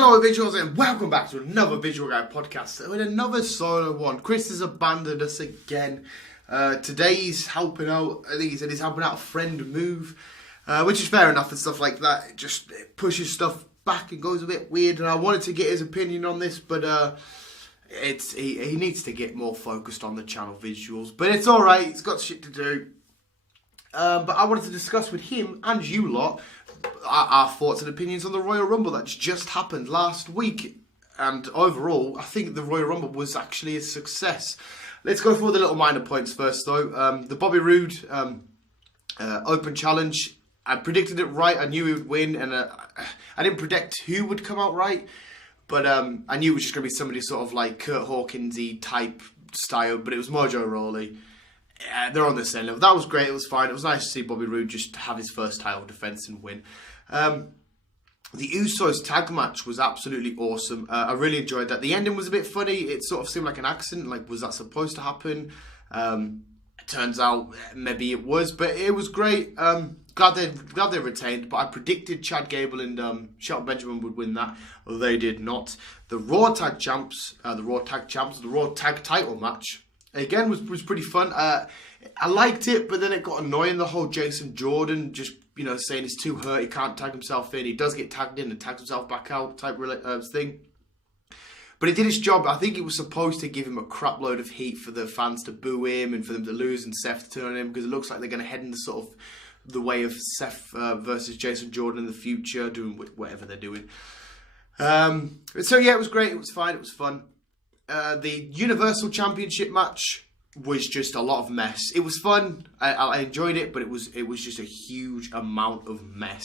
Hello visuals and welcome back to another Visual Guy podcast with another solo one. Chris has abandoned us again. Today he's helping out, I think he said he's helping out a friend move, which is fair enough and stuff like that. It pushes stuff back and goes a bit weird, and I wanted to get his opinion on this, but he needs to get more focused on the channel visuals, but it's alright, he's got shit to do. But I wanted to discuss with him and you lot our thoughts and opinions on the Royal Rumble that's just happened last week. And overall, I think the Royal Rumble was actually a success. Let's go through the little minor points first, though. The Bobby Roode Open Challenge, I predicted it right. I knew he would win, and I didn't predict who would come out right, but I knew it was just going to be somebody sort of like Kurt Hawkins-y type style, but it was Mojo Rawley. They're on the same level. That was great. It was fine. It was nice to see Bobby Roode just have his first title defense and win. The Usos tag match was absolutely awesome. I really enjoyed that. The ending was a bit funny. It sort of seemed like an accident. Like, was that supposed to happen? It turns out maybe it was, but it was great. Glad they retained. But I predicted Chad Gable and Shelton Benjamin would win that. Well, they did not. The Raw Tag Champs, the Raw Tag Title match. Again, was pretty fun. I liked it, but then it got annoying, the whole Jason Jordan just, saying he's too hurt, he can't tag himself in. He does get tagged in and tags himself back out type thing. But it did its job. I think it was supposed to give him a crap load of heat for the fans to boo him and for them to lose and Seth to turn on him, because it looks like they're going to head in the sort of the way of Seth versus Jason Jordan in the future, doing whatever they're doing. So yeah, it was great. It was fine. It was fun. The Universal Championship match was just a lot of mess. It was fun. I enjoyed it, but it was just a huge amount of mess.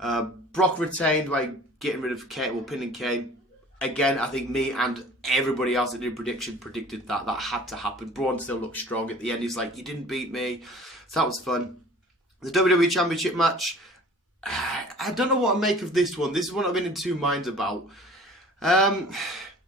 Brock retained by getting rid of Kane, pinning Kane. Again, I think me and everybody else that did predicted that had to happen. Braun still looked strong at the end. He's like, you didn't beat me. So that was fun. The WWE Championship match. I don't know what to make of this one. This is one I've been in two minds about.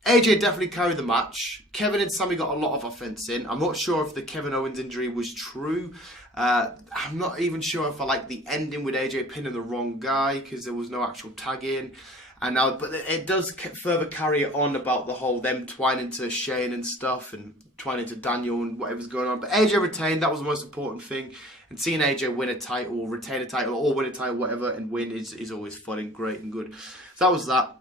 AJ definitely carried the match. Kevin and Sammy got a lot of offense in. I'm not sure if the Kevin Owens injury was true. I'm not even sure if I like the ending with AJ pinning the wrong guy because there was no actual tag in. But it does further carry it on about the whole them twining to Shane and stuff and twining to Daniel and whatever's going on. But AJ retained. That was the most important thing. And seeing AJ win a title, or retain a title, or win a title, whatever, and win is always fun and great and good. So that was that.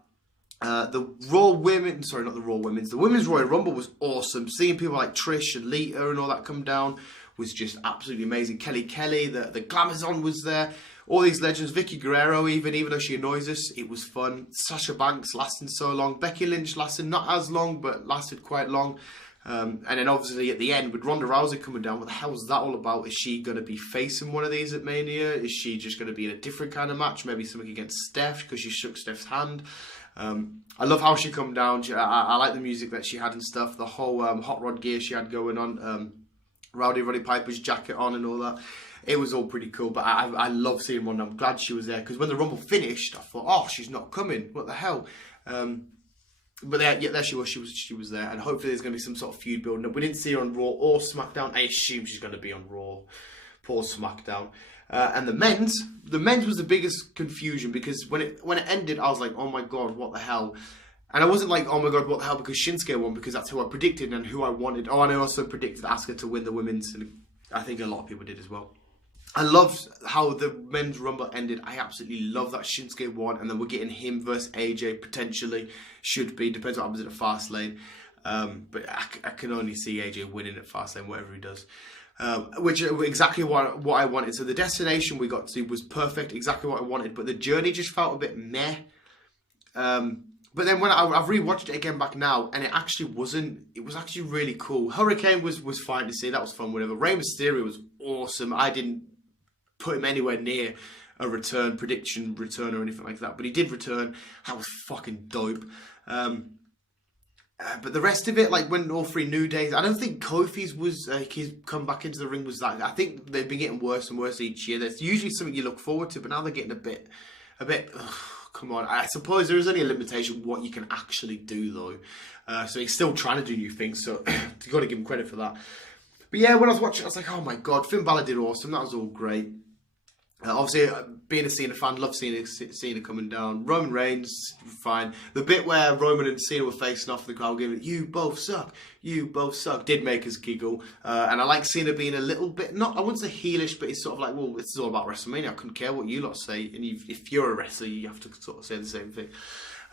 The Women's Royal Rumble was awesome. Seeing people like Trish and Lita and all that come down was just absolutely amazing. Kelly, the Glamazon was there. All these legends, Vicky Guerrero even though she annoys us, it was fun. Sasha Banks lasting so long. Becky Lynch lasted not as long, but lasted quite long. And then obviously at the end with Ronda Rousey coming down, what the hell is that all about? Is she going to be facing one of these at Mania? Is she just going to be in a different kind of match? Maybe something against Steph because she shook Steph's hand. I love how she come down. I like the music that she had and stuff. The whole hot rod gear she had going on. Roddy Piper's jacket on and all that. It was all pretty cool. But I love seeing Ronda. I'm glad she was there because when the Rumble finished, I thought, oh, she's not coming. What the hell? But there she was. She was there, and hopefully there's going to be some sort of feud building up. We didn't see her on Raw or SmackDown. I assume she's going to be on Raw, poor SmackDown. And the men's was the biggest confusion because when it ended, I was like, oh my god, what the hell? And I wasn't like, oh my god, what the hell? Because Shinsuke won, because that's who I predicted and who I wanted. Oh, and I also predicted Asuka to win the women's, and I think a lot of people did as well. I loved how the men's Rumble ended. I absolutely love that Shinsuke won, and then we're getting him versus AJ potentially. Should be, depends what happens at Fastlane. But I can only see AJ winning at Fastlane, whatever he does. Which is exactly what I wanted. So the destination we got to was perfect, exactly what I wanted. But the journey just felt a bit meh. But then when I've rewatched it again back now, and it actually wasn't. It was actually really cool. Hurricane was fine to see. That was fun. Whatever. Rey Mysterio was awesome. I didn't put him anywhere near a prediction return or anything like that, but he did return. That was fucking dope. But the rest of it, like when all three New Days, I don't think Kofi's was his come back into the ring was that. I think they've been getting worse and worse each year. There's usually something you look forward to, but now they're getting a bit. Come on, I suppose there is only a limitation what you can actually do though. So he's still trying to do new things, so you got to give him credit for that. But yeah, when I was watching, I was like, oh my god, Finn Balor did awesome. That was all great. Obviously, being a Cena fan, love seeing Cena coming down. Roman Reigns, fine. The bit where Roman and Cena were facing off, the crowd giving it, "You both suck, you both suck," did make us giggle. And I like Cena being a little bit, not, I wouldn't say heelish, but it's sort of like, well, this is all about WrestleMania. I couldn't care what you lot say. And if you're a wrestler, you have to sort of say the same thing.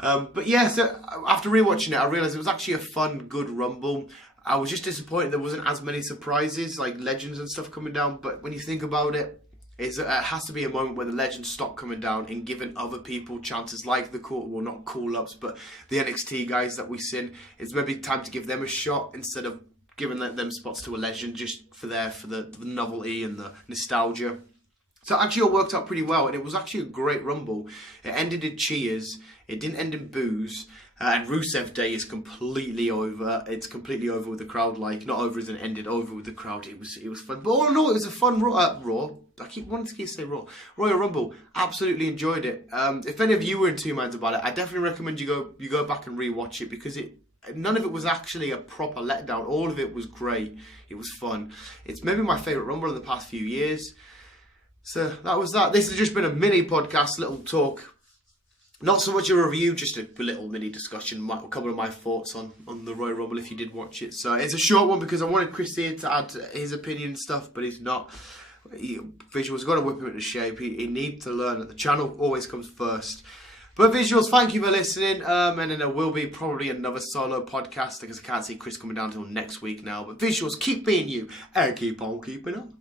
But yeah, so after rewatching it, I realised it was actually a fun, good Rumble. I was just disappointed there wasn't as many surprises, like legends and stuff coming down. But when you think about it, it has to be a moment where the legends stop coming down and giving other people chances, like the not call-ups, but the NXT guys that we've seen. It's maybe time to give them a shot instead of giving them spots to a legend just for the novelty and the nostalgia. So actually it worked out pretty well, and it was actually a great Rumble. It ended in cheers, it didn't end in boos, and Rusev Day is completely over. It's completely over with the crowd, like, not over as in ended, over with the crowd. It was fun. But all in all, it was a fun Raw. I keep wanting to say Raw. Royal Rumble. Absolutely enjoyed it. If any of you were in two minds about it, I definitely recommend you go back and rewatch it, because none of it was actually a proper letdown. All of it was great. It was fun. It's maybe my favourite Rumble in the past few years. So that was that. This has just been a mini podcast, little talk. Not so much a review, just a little mini discussion, a couple of my thoughts on the Royal Rumble if you did watch it. So it's a short one because I wanted Chris here to add his opinion and stuff, but he's not. Visuals got to whip him into shape. He needs to learn that the channel always comes first. But Visuals, thank you for listening. And then there will be probably another solo podcast because I can't see Chris coming down until next week now. But Visuals, keep being you and keep on keeping on.